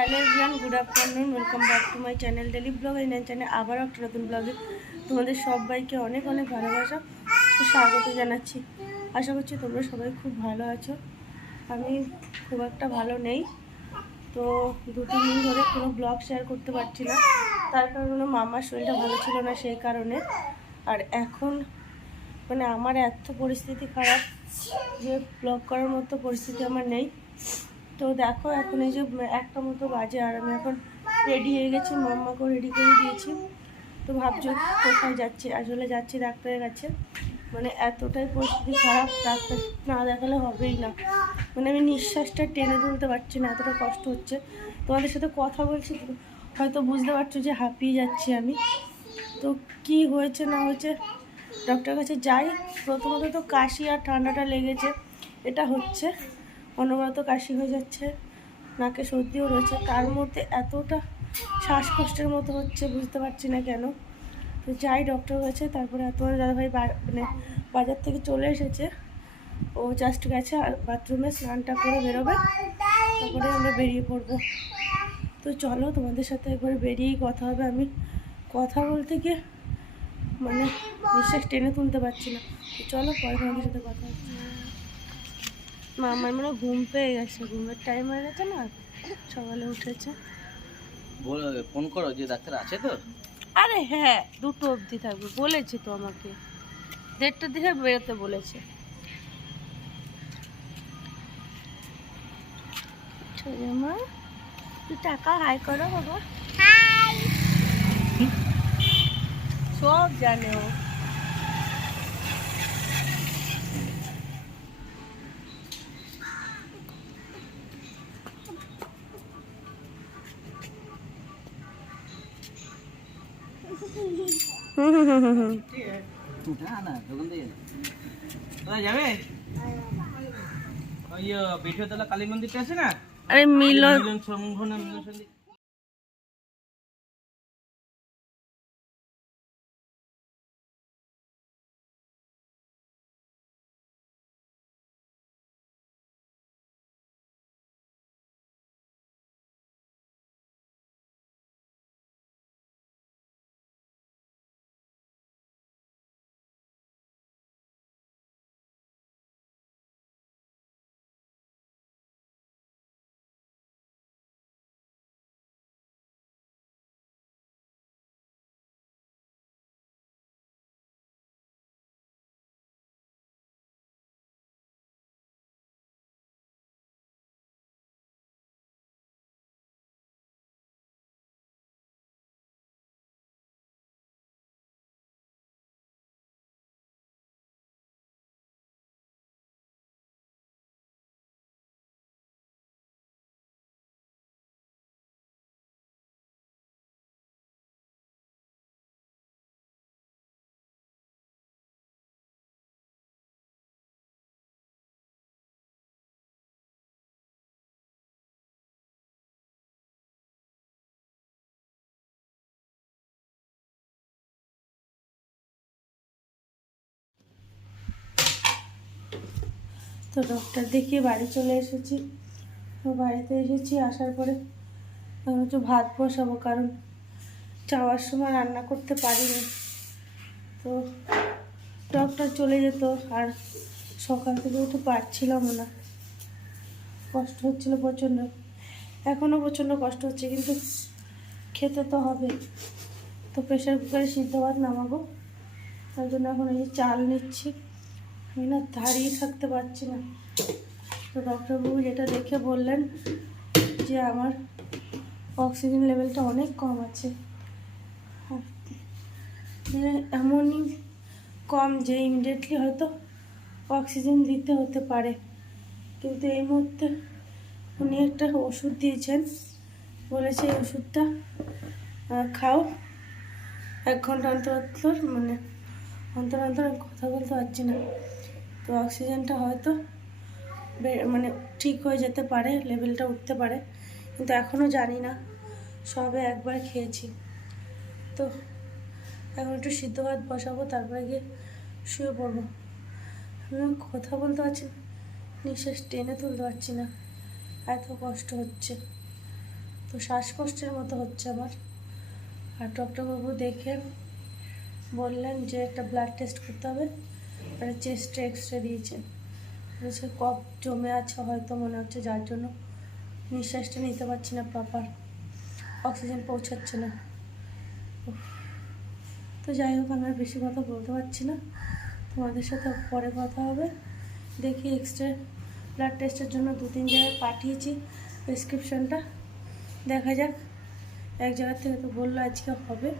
Hello everyone, good afternoon, welcome back to my channel daily blog. এই চ্যানেলে আবার একটা নতুন ব্লগে তোমাদের সবাইকে অনেক অনেক ভালোবাসা ও স্বাগত জানাচ্ছি। আশা করছি তোমরা সবাই খুব ভালো আছো। আমি খুব একটা ভালো নেই, তো 2-3 দিন ধরে কোনো ব্লগ শেয়ার করতে পারছি না, তার কারণে মামার শরীরটা ভালো ছিল না সেই কারণে। আর এখন মানে আমার এত পরিস্থিতি খারাপ যে ব্লগ করার মতো পরিস্থিতি আমার নেই। তো দেখো এখন এই যে একটা মতো বাজে আর আমি এখন রেডি হয়ে গেছি, মাম্মাকেও রেডি করে দিয়েছি। তো ভাবছো কোথায় যাচ্ছি? আসলে যাচ্ছি ডাক্তারের কাছে। মানে এতটাই পরিস্থিতি খারাপ, ডাক্তার না দেখালে হবেই না। মানে আমি নিঃশ্বাসটা টেনে তুলতে পারছি না, এতটা কষ্ট হচ্ছে। তোমাদের সাথে কথা বলছি হয়তো বুঝতে পারছো যে হাঁপিয়ে যাচ্ছি আমি। তো কি হয়েছে না হয়েছে ডক্টরের কাছে যাই। প্রথমত তো কাশি আর ঠান্ডাটা লেগেছে, এটা হচ্ছে। অনবরত কাশি হয়ে যাচ্ছে, নাকে সর্দিও রয়েছে, তার মধ্যে এতটা শ্বাসকষ্টের মতো হচ্ছে বুঝতে পারছি না কেন। তো যাই ডক্টর হয়েছে, তারপরে তোমার দাদাভাই মানে বাজার থেকে চলে এসেছে। ও জাস্ট গেছে আর বাথরুমে স্নানটা করে বেরোবে, তারপরে আমরা বেরিয়ে পড়বো। তো চলো তোমাদের সাথে একবার বেরিয়েই কথা হবে। আমি কথা বলতে গিয়ে মানে নিঃশ্বাস টেনে তুলতে পারছি না। তো চলো পরে তোমাদের সাথে কথা হচ্ছে। মা আমার মনে ঘুম পেয়ে গেছে, ঘুমের টাইম হয়ে গেছে না, সকালে উঠেছে। ফোন করো যে ডাক্তার আছে তো। আরে হ্যাঁ, 2টো অবধি থাকবে বলেছে তো, আমাকে 1:30টার দিকে বেরোতে বলেছে। মা তুই টাকা হাই করো বাবা, সব জানে ও। না না দোকান দিয়ে কোথায় যাবে? ওই বিঠতলা কালী মন্দিরটা আছে না, আরে মিলন মিলন সংঘ না মিলন সন্ধি। তো ডক্টর দেখিয়ে বাড়ি চলে এসেছি। তো বাড়িতে এসেছি, আসার পরে আমি একটু ভাত বসাবো, কারণ যাওয়ার সময় রান্না করতে পারিনি। তো ডক্টর চলে যেত আর সকাল থেকে উঠে পারছিলাম না, কষ্ট হচ্ছিল প্রচণ্ড। এখনও প্রচণ্ড কষ্ট হচ্ছে, কিন্তু খেতে তো হবে। তো প্রেশার কুকারে সিদ্ধ ভাত নামাবো, তার জন্য এখন এই চাল নিচ্ছি। আমি না দাঁড়িয়ে থাকতে পারছি না। তো ডক্টরবাবু যেটা দেখে বললেন যে আমার অক্সিজেন লেভেলটা অনেক কম আছে, মানে এমনই কম যে ইমিডিয়েটলি হয়তো অক্সিজেন দিতে হতে পারে। কিন্তু এই মুহূর্তে উনি একটা ওষুধ দিয়েছেন, বলেছে এই ওষুধটা খাও 1 ঘন্টা অন্তর অন্তর, মানে অন্তর অন্তর। আমি কথা বলতে পারছি না। তো অক্সিজেনটা হয়তো মানে ঠিক হয়ে যেতে পারে, লেভেলটা উঠতে পারে, কিন্তু এখনও জানি না, সবে একবার খেয়েছি। তো এখন একটু সিদ্ধ ভাত বসাবো, তারপরে গিয়ে শুয়ে পড়বো। আমি কথা বলতে পারছি না, নিঃশ্বাস টেনে তুলতে পারছি না, এত কষ্ট হচ্ছে। তো শ্বাসকষ্টের মতো হচ্ছে আমার। আর ডক্টরবাবু দেখে বললেন যে একটা ব্লাড টেস্ট করতে হবে, মানে চেস্টে এক্সরে দিয়েছে, বলছে কফ জমে আছে হয়তো মনে হচ্ছে, যার জন্য নিঃশ্বাসটা নিতে পারছি না, প্রপার অক্সিজেন পৌঁছাচ্ছে না। উফ। তো যাই হোক, আমি আর বেশি কথা বলতে পারছি না, তোমাদের সাথে পরে কথা হবে। দেখি এক্সরে ব্লাড টেস্টের জন্য 2-3 জায়গায় পাঠিয়েছি প্রেসক্রিপশনটা, দেখা যাক। এক জায়গা থেকে তো বললো আজকে হবে,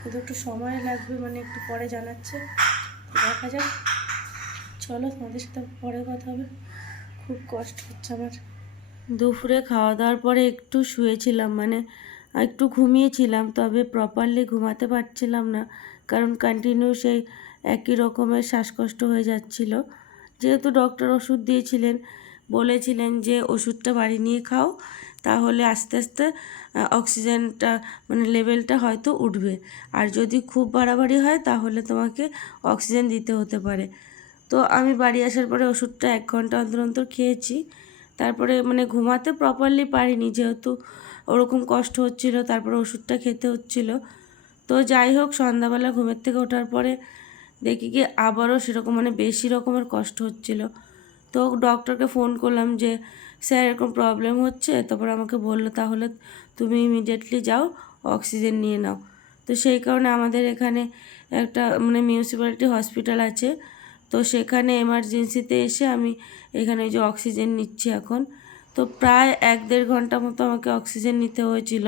কিন্তু একটু সময় লাগবে, মানে একটু পরে জানাচ্ছে, দেখা যাক। চলো তোমাদের সাথে পরে কথা হবে, খুব কষ্ট হচ্ছে আমার। দুপুরে খাওয়া দাওয়ার পরে একটু শুয়েছিলাম, মানে একটু ঘুমিয়েছিলাম, তবে প্রপারলি ঘুমাতে পারছিলাম না, কারণ কন্টিনিউ সেই একই রকমের শ্বাসকষ্ট হয়ে যাচ্ছিল। যেহেতু ডক্টর ওষুধ দিয়েছিলেন, বলেছিলেন যে ওষুধটা বাড়ি নিয়ে খাও, তাহলে আস্তে আস্তে অক্সিজেনটা মানে লেভেলটা হয়তো উঠবে, আর যদি খুব বাড়াবাড়ি হয় তাহলে তোমাকে অক্সিজেন দিতে হতে পারে। তো আমি বাড়ি আসার পরে ওষুধটা 1 ঘন্টা অন্তর অন্তর খেয়েছি, তারপরে মানে ঘুমাতে প্রপারলি পারিনি, যেহেতু ওরকম কষ্ট হচ্ছিল, তারপরে ওষুধটা খেতে হচ্ছিল। তো যাই হোক, সন্ধ্যাবেলা ঘুমের থেকে ওঠার পরে দেখি কি আবারও সেরকম মানে বেশি রকমের কষ্ট হচ্ছিল। তো ডক্টরকে ফোন করলাম যে স্যার এরকম প্রবলেম হচ্ছে, তারপর আমাকে বললো তাহলে তুমি ইমিডিয়েটলি যাও অক্সিজেন নিয়ে নাও। তো সেই কারণে আমাদের এখানে একটা মানে মিউনিসিপ্যালিটি হসপিটাল আছে, তো সেখানে এমার্জেন্সিতে এসে আমি এখানে ওই যে অক্সিজেন নিচ্ছি এখন। তো প্রায় 1-1.5 ঘন্টা মতো আমাকে অক্সিজেন নিতে হয়েছিল,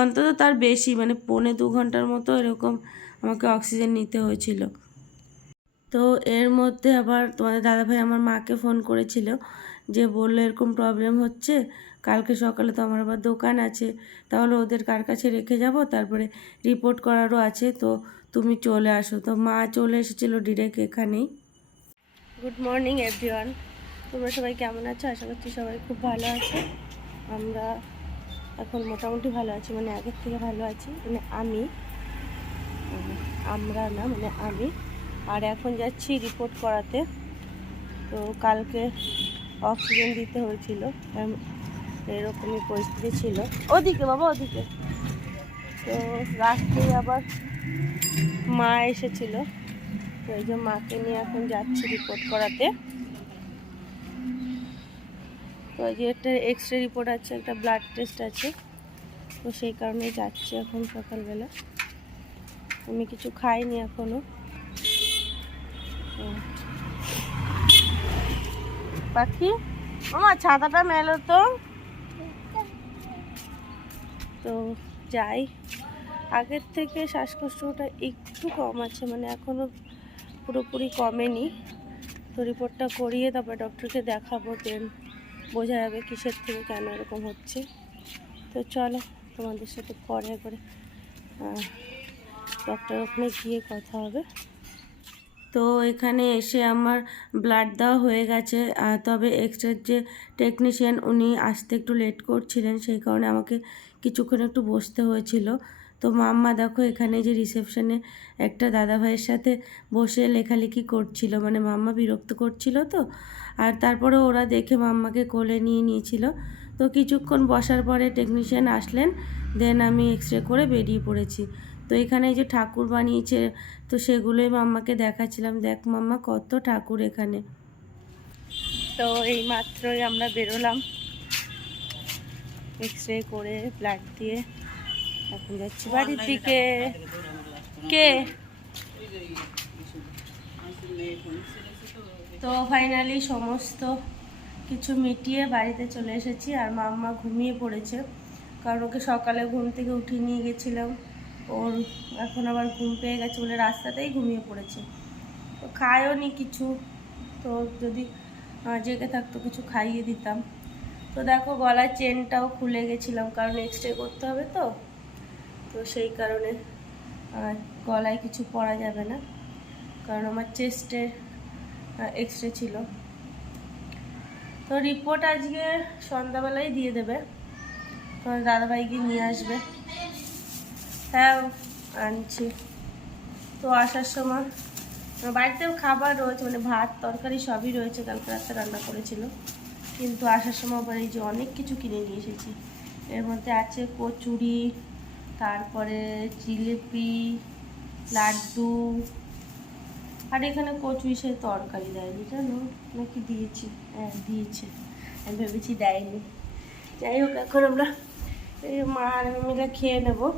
অন্তত তার বেশি, মানে 1.25 ঘন্টার মতো এরকম আমাকে অক্সিজেন নিতে হয়েছিল। তো এর মধ্যে আবার তোমাদের দাদাভাই আমার মাকে ফোন করেছিল, যে বললো এরকম প্রবলেম হচ্ছে, কালকে সকালে তো আমার আবার দোকান আছে, তাহলে ওদের কার কাছে রেখে যাব, তারপরে রিপোর্ট করারও আছে, তো তুমি চলে আসো। তো মা চলে এসেছিলো ডিরেক্ট এখানেই। গুড মর্নিং এভরিওয়ান, তোমরা সবাই কেমন আছো? আশা করছি সবাই খুব ভালো আছো। আমরা এখন মোটামুটি ভালো আছি, মানে আগের থেকে ভালো আছি, মানে আমরা না, মানে আমি। আর এখন যাচ্ছি রিপোর্ট করাতে। তো কালকে অক্সিজেন দিতে হয়েছিল, এরকমই পরিস্থিতি ছিল। ওদিকে বাবা, ওদিকে। তো রাস্তায় আবার মা এসেছিল, তো এই যে মাকে নিয়ে এখন যাচ্ছি রিপোর্ট করাতে। তো এই যে একটা এক্সরে রিপোর্ট আছে, একটা ব্লাড টেস্ট আছে, তো সেই কারণে যাচ্ছি এখন সকালবেলা। আমি কিছু খাইনি এখনো। পাখি আমার ছাতাটা মেলো তো। তো যাই, আগের থেকে শ্বাসকষ্টটা একটু কম আছে, মানে এখনো পুরোপুরি কমেনি। তো রিপোর্টটা করিয়ে তারপর ডক্টরকে দেখাবো, দেন বোঝা যাবে কিসের থেকে কেন এরকম হচ্ছে। তো চলো তোমাদের সাথে পরে করে ডক্টর ওখানে গিয়ে কথা হবে। তো এখানে এসে আমার ব্লাড দেওয়া হয়ে গেছে, তবে এক্সরের যে টেকনিশিয়ান উনি আসতে একটু লেট করছিলেন, সেই কারণে আমাকে কিছুক্ষণ একটু বসতে হয়েছিল। তো মাম্মা দেখো এখানে যে রিসেপশনে একটা দাদাভাইয়ের সাথে বসে লেখালেখি করছিল, মানে মাম্মা বিরক্ত করছিল তো, আর তারপরে ওরা দেখে মাম্মাকে কোলে নিয়ে নিয়েছিল। তো কিছুক্ষণ বসার পরে টেকনিশিয়ান আসলেন, দেন আমি এক্সরে করে বেরিয়ে পড়েছি। তো এখানে এই যে ঠাকুর বানিয়েছে, তো সেগুলোই মাম্মাকে দেখাচ্ছিলাম, দেখ মাম্মা কত ঠাকুর এখানে। তো এই মাত্রই আমরা বেরোলাম এক্সরে করে, ব্লাড দিয়ে, এখন যাচ্ছি বাড়ির দিকে। কে? তো ফাইনালি সমস্ত কিছু মিটিয়ে বাড়িতে চলে এসেছি, আর মাম্মা ঘুমিয়ে পড়েছে, কারণ ওকে সকালে ঘুম থেকে উঠিয়ে নিয়ে গেছিলাম, ওর এখন আবার ঘুম পেয়ে গেছে বলে রাস্তাতেই ঘুমিয়ে পড়েছে। তো খায়ও নি কিছু, তো যদি জেগে থাকতো কিছু খাইয়ে দিতাম। তো দেখো গলার চেনটাও খুলে গেছিলাম, কারণ এক্সরে করতে হবে তো, তো সেই কারণে গলায় কিছু পরা যাবে না, কারণ আমার চেস্টের এক্সরে ছিল। তো রিপোর্ট আজকে সন্ধ্যাবেলায় দিয়ে দেবে, তোমার দাদাভাই গিয়ে নিয়ে আসবে। হ্যাঁ আনছি। তো আসার সময় বাড়িতেও খাবার রয়েছে, মানে ভাত তরকারি সবই রয়েছে, কালকে রাতে রান্না করেছিল, কিন্তু আসার সময় আবার এই যে অনেক কিছু কিনে নিয়ে এসেছি, এর মধ্যে আছে কচুরি, তারপরে জিলিপি, লাড্ডু, আর এখানে কচুরি সেই তরকারি দেয়নি জানো, নাকি দিয়েছি? হ্যাঁ দিয়েছে, আমি ভেবেছি দেয়নি। যাই হোক, এখন আমরা এই মা আর আমি মিলে খেয়ে নেবো।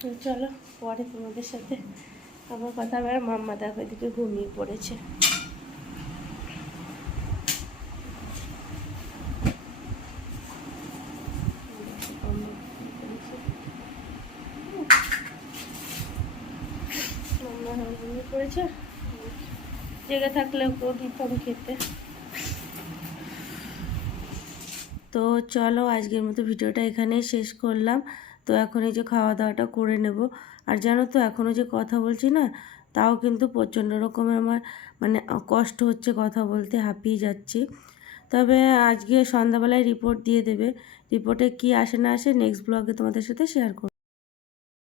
তো চলো, পরে তোমাদের সাথে আবার কথা হবে। আর মাম্মা দেখো এদিকে ঘুমিয়ে পড়েছে। মাম্মা ঘুমিয়ে পড়েছে, জেগে থাকলে ওকেও দিতাম খেতে। তো চলো, আজকের মতো ভিডিওটা এখানেই শেষ করলাম। তো এখন এই যে খাওয়া দাওয়াটা করে নেব। আর জানো তো, এখনও যে কথা বলছি না, তাও কিন্তু প্রচণ্ড রকমের আমার মানে কষ্ট হচ্ছে কথা বলতে, হাঁপিয়ে যাচ্ছি। তবে আজকে সন্ধ্যাবেলায় রিপোর্ট দিয়ে দেবে। রিপোর্টে কি আসে না আসে নেক্সট ব্লগে তোমাদের সাথে শেয়ার করব।